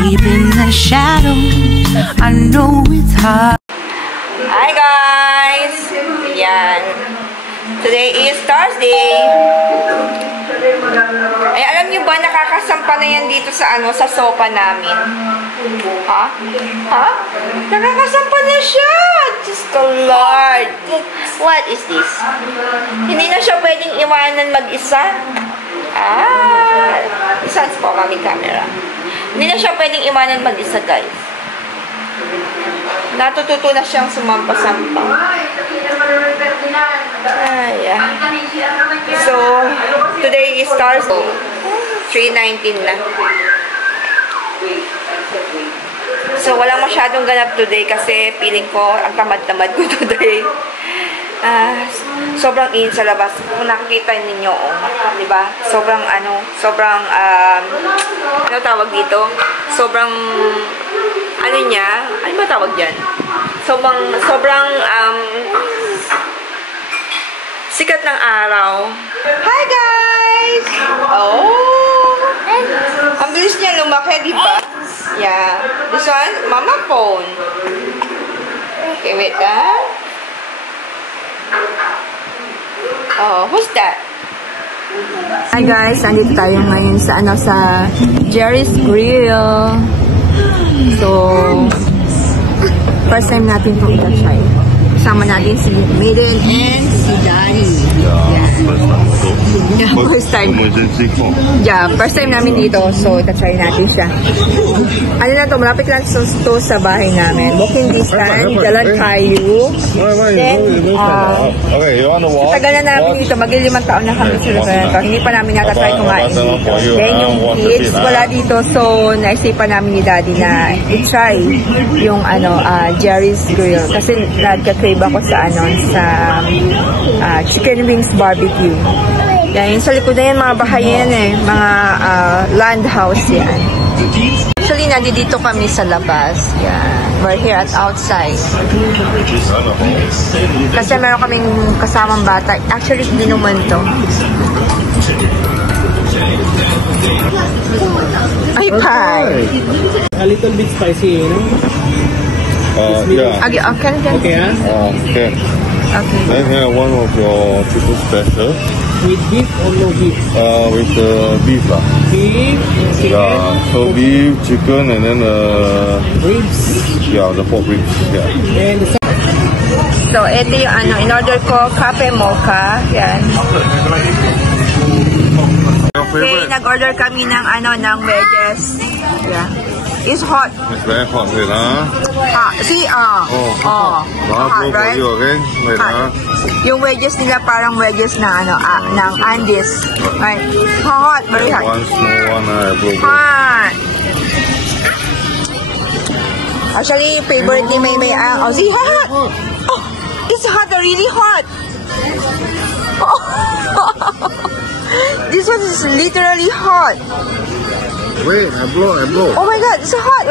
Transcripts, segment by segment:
deep in the shadows. I know it's hard. Hi guys! Yan. Today is Thursday. Ay, alam niyo ba, nakakasampa na yan dito sa sa sofa namin. Ha? Ha? Nakakasampa na siya! Just the Lord! What is this? Hindi na siya pwedeng iwanan mag-isa. Isans po kami camera. Hindi na siya pwedeng iwanan mag-isa, guys. Natututo na siyang sumampa-sampa. So, today is Thursday. 3:19 na. So, walang masyadong ganap today kasi feeling ko ang tamad-tamad ko today. Sobrang init sa labas. Kung nakikita ninyo, di ba? Sobrang ano tawag dito? Sobrang ano niya? Ano ba tawag dyan? Sobrang sikat ng araw. Hi guys! Oh! Ang bilis niya lumaki, di ba? Yeah. This one, mama phone. Okay, wait Oh, who's that? Hi guys, nandito tayo ngayon sa Jerry's Grill. So, first time natin itong ita-try. Kasama natin si Maiden and si Daddy. Yeah, first time. Yeah, first time namin dito. So, ita-try natin siya. Ano na to, malapit lang to sa bahay namin. Walking distance, Jalan Kayu. Then, tagal na namin dito. Mag-5 taon na kami sa restaurant. Hindi pa namin nakatry kumain dito. Then, yung kids, wala dito. So, naisipan namin ni Daddy na i-try yung Jerry's Grill. Kasi nagka-crave ako sa chicken wings barbecue. Yan, yung sa likod na yan, mga bahay yan mga land house yan. Actually, nandito kami sa labas. Yan. We're here at outside. Kasi meron kaming kasamang bata. Actually, hindi naman to. Ay, pie! A little bit spicy, you know? Yeah. Okay, Okay, okay. Okay. Then here one of your chicken special. With beef or no beef? With beef lah. Beef, chicken. Yeah, so beef, chicken, and then ribs. Yeah, the pork ribs. Yeah. And so, ito yung in-order ko, cafe mocha. Yan. Okay, nag-order kami ng wedges. Yeah. It's hot. It's very hot, wait See, hot, right? You again. Wait Yung wedges nila parang wedges na ng Andes. Right? Hot, very hot. One small one, hot. Actually, favorite ni May see, hot. Oh, it's hot, really hot. Oh. This one is literally hot. Wait, I blow. Oh my god, it's hot,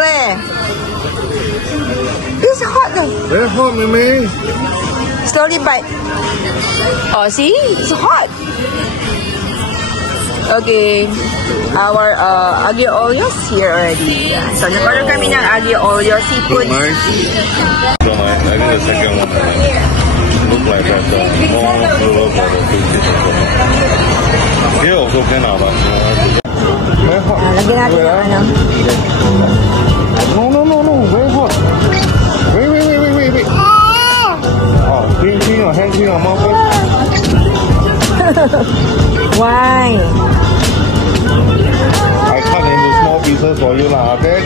It's hot. Very hot, Mimi. Slowly bite. Oh, see? It's hot. Okay. Our aglio olio is here already. So, nag-order kami ng aglio olio seafood. Nice. So, I think the second one look like that. More for the here also can but lagyan natin ng No, very hot. Wait. Clean your hand, clean your mouth first. Why? I cut into small pieces for you lah, okay?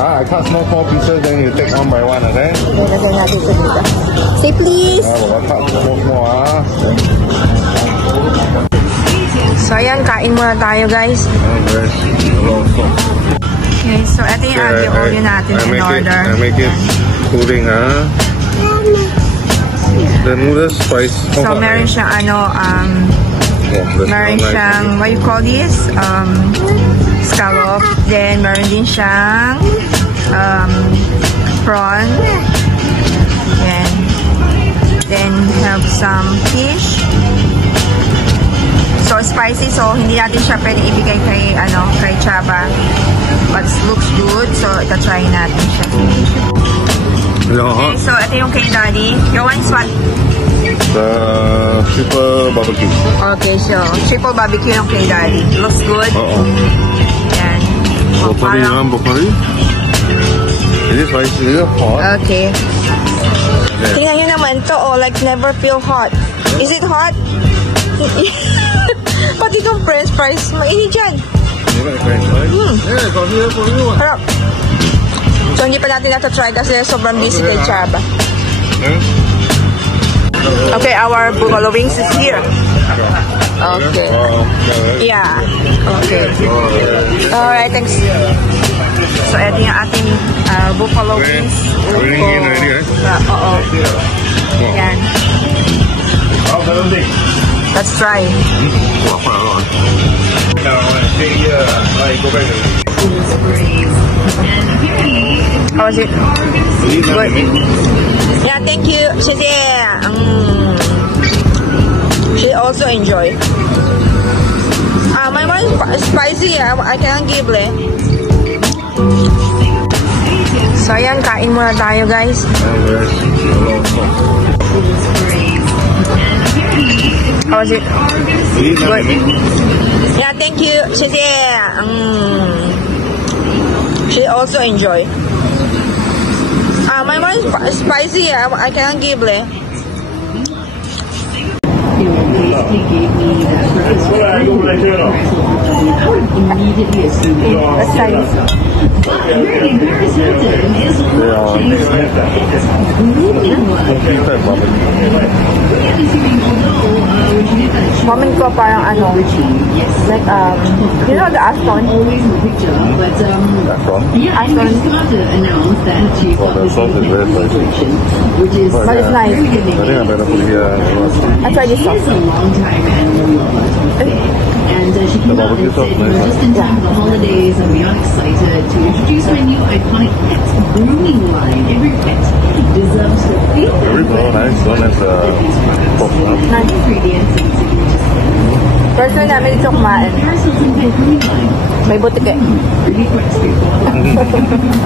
I cut small pieces, then you take one by one, okay? Lagyan natin ito dito. Say please. I cut small. So, ayan, kain muna tayo, guys. Okay, so ito yung aglio olio natin in order. I make it cooling, The noodles spice. So, meron siyang meron siyang, what you call this? Scallop. Then, meron din siyang prawn. Then, have some fish. So, spicy. So, hindi natin siya pwede ibigay kay Chaba. But it looks good. So, ita-try natin siya. Okay, so ito yung kay Daddy. Your one is what? The triple barbecue. Okay, so triple barbecue yung kay Daddy. Looks good. Yan. Broccoli, you want broccoli? Is it spicy? Is it hot? Okay. Tingnan nyo naman to, oh, like never feel hot. Is it hot? Pati itong french fries, mainit dyan. Harap. So, hindi pa natin natatry kasi sobrang busy kay Chaba. Okay, our buffalo wings is here. Okay. Yeah. Okay. Alright, thanks. So, ito yung ating buffalo wings. Oo. Yan. Let's try. How was it? Good. Yeah, thank you. She also enjoy. My one is spicy. I cannot give it. So, ayan, kain muna tayo, guys. How was it? Good. Yeah, thank you. She also enjoy. My one is spicy. I cannot give it. Let's try this. Moment ko parang ano, like you know the Aston? Aston. Well, the sauce is very spicy. But it's nice. I think I better put here. I tried this sauce. And she came out and said, just in time for the holidays, and we are excited to introduce my new iconic pet grooming line. Every pet deserves to feel Very well, nice. So nice. nice ingredients and signature. First time namin dito kumain. Paris Hilton pet grooming line. May butike. Really quite straightforward.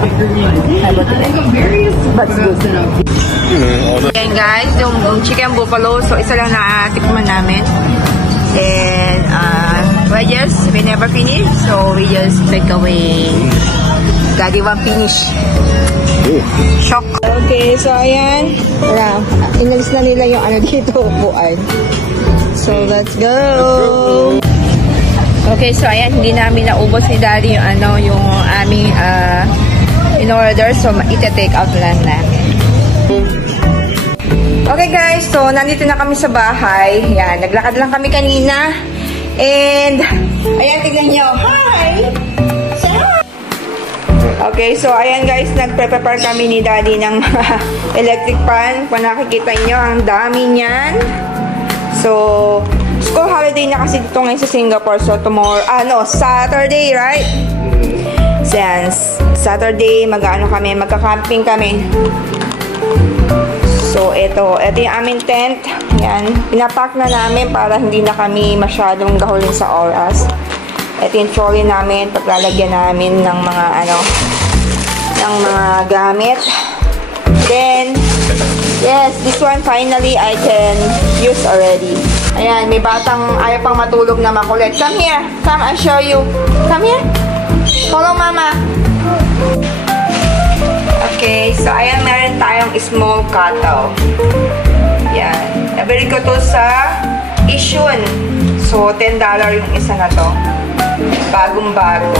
Pet grooming line. They've got various products that are Ayan guys, yung chicken buffalo. So, isa lang na tikman namin. And, wedges, we never finish. So, we just take away. Daddy won't finish. Shock. Okay, so ayan. Wala. Inalis na nila yung ano dito, upuan. So, let's go. Okay, so ayan. Hindi namin naubos ni Daddy yung ano, yung aming in order. So, ita-take out lang namin. Okay guys, so nandito na kami sa bahay. Yan, naglakad lang kami kanina. And, ayan, tignan nyo. Hi! Okay, so ayan guys, nagpe-prepare kami ni Daddy ng electric pan. Kung nakikita nyo, ang dami niyan. So, school holiday na kasi dito ngayon sa Singapore. So, tomorrow, Saturday, right? So, yan, Saturday, magka-camping kami. So, ito yung aming tent. Yan. Pinapack na namin para hindi na kami masyadong gahulin sa oras. Ito yung trolley namin. Paglalagyan namin ng mga, ng mga gamit. Then, yes, this one finally I can use already. Ayan, may batang ayaw pang matulog na makulit. Come here. Come, I'll show you. Come here. Follow mama. Okay, so ayan, meron tayong small kettle. Yan. Nabili ko to sa Ishun. So, $10 yung isa na to. Bagong-bago.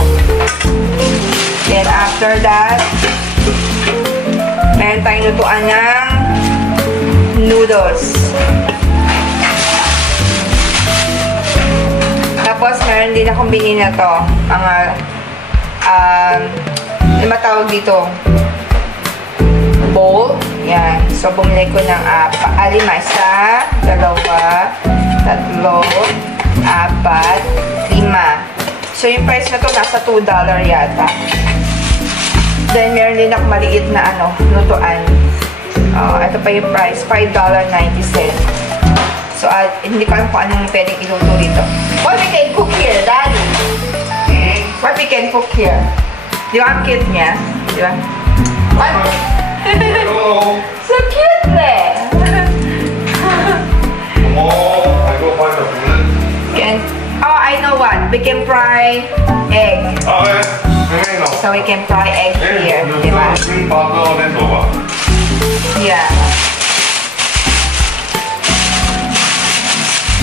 Then, after that, meron tayong lutuan ng noodles. Tapos, meron din akong binili na to. Mga, ano ba tawag dito? Bowl. Yan. So, bumili ko ng 5, 2, 3, 4, 5. So, yung price na to nasa $2 yata. Then, meron din ako maliit na lutuan. Ito pa yung price. $5.90. So, hindi ko alam kung anong pwedeng iluto dito. What we can cook here, Daddy? What we can cook here? Di ba ang cute niya? Di ba? What? Hello. So cute eh! Oh, I go find the food. Oh, I know what. We can fry egg. Okay. No. So we can fry egg here. You Di ba? drink butter then over. Yeah.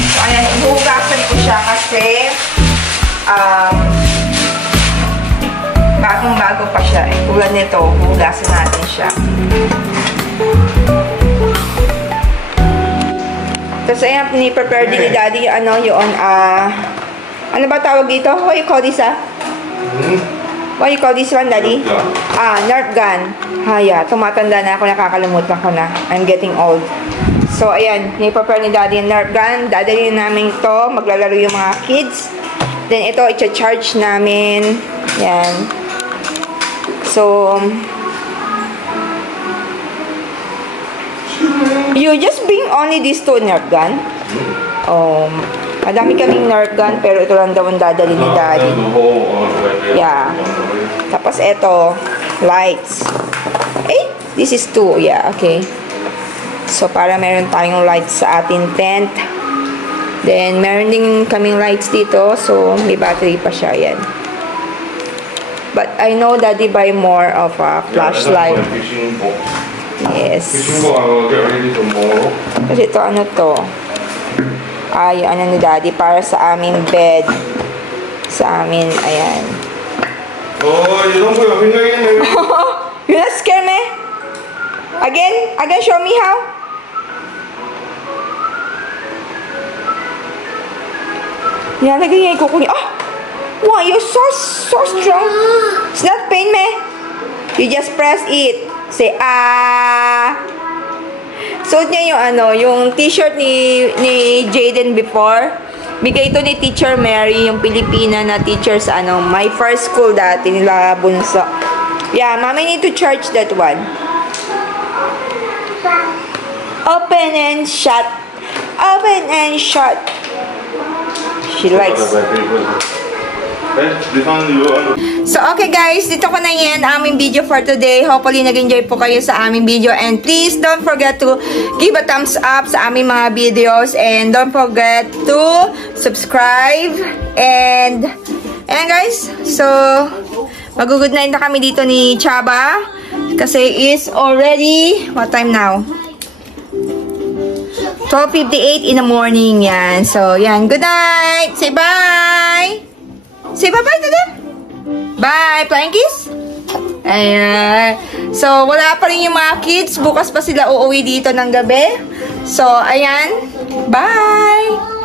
So, ayan, hugasan ko siya kasi bagong-bago pa siya. Tulad nito, hugasan natin siya. Tapos ayan, ni-prepare din ni Daddy yung ano ba tawag dito? What you call this, What you call this one, Daddy? Nerf gun. Yeah, tumatanda na ako, nakakalimutan ko na. I'm getting old. So, ayan, ni-prepare ni Daddy yung Nerf gun. Dadalhin namin ito, maglalaro yung mga kids. Then, ito, i-charge namin. Yan. So, you just bring only these two Nerf gun? Madami kaming Nerf gun, pero ito lang daw ang dadali ni Daddy. Yeah. Tapos ito, lights. This is two. Yeah, okay. So, para meron tayong lights sa ating tent. Then, meron din kaming lights dito. So, may battery pa siya. Yan. But I know Daddy buy more of a flashlight. Yes. Kasi ito, ano to? Yung ano ni Daddy, para sa aming bed. Sa amin, ayan. You don't put your finger in there. You not scared me? Again, show me how. Yan, lagay niya yung kuko niya. Wow, you're so strong. It's not pain, me. You just press it. Say, Suot niya yung yung t-shirt ni Jaden before. Bigay ito ni Teacher Mary, yung Pilipina na teacher sa my first school dati, nila bunso. Yeah, Mommy need to charge that one. Open and shut. Open and shut. She likes. So, okay guys, dito ko na yan aming video for today. Hopefully, nag-enjoy po kayo sa aming video. And please, don't forget to give a thumbs up sa aming mga videos. And don't forget to subscribe. And guys, so, mag-good night na kami dito ni Chaba. Kasi it's already, what time now? 12:58 in the morning. Yan. So, yan. Good night. Say bye. Say bye-bye to them. Bye, flying kiss. Ayan. So, wala pa rin yung mga kids. Bukas pa sila uuwi dito ng gabi. So, ayan. Bye.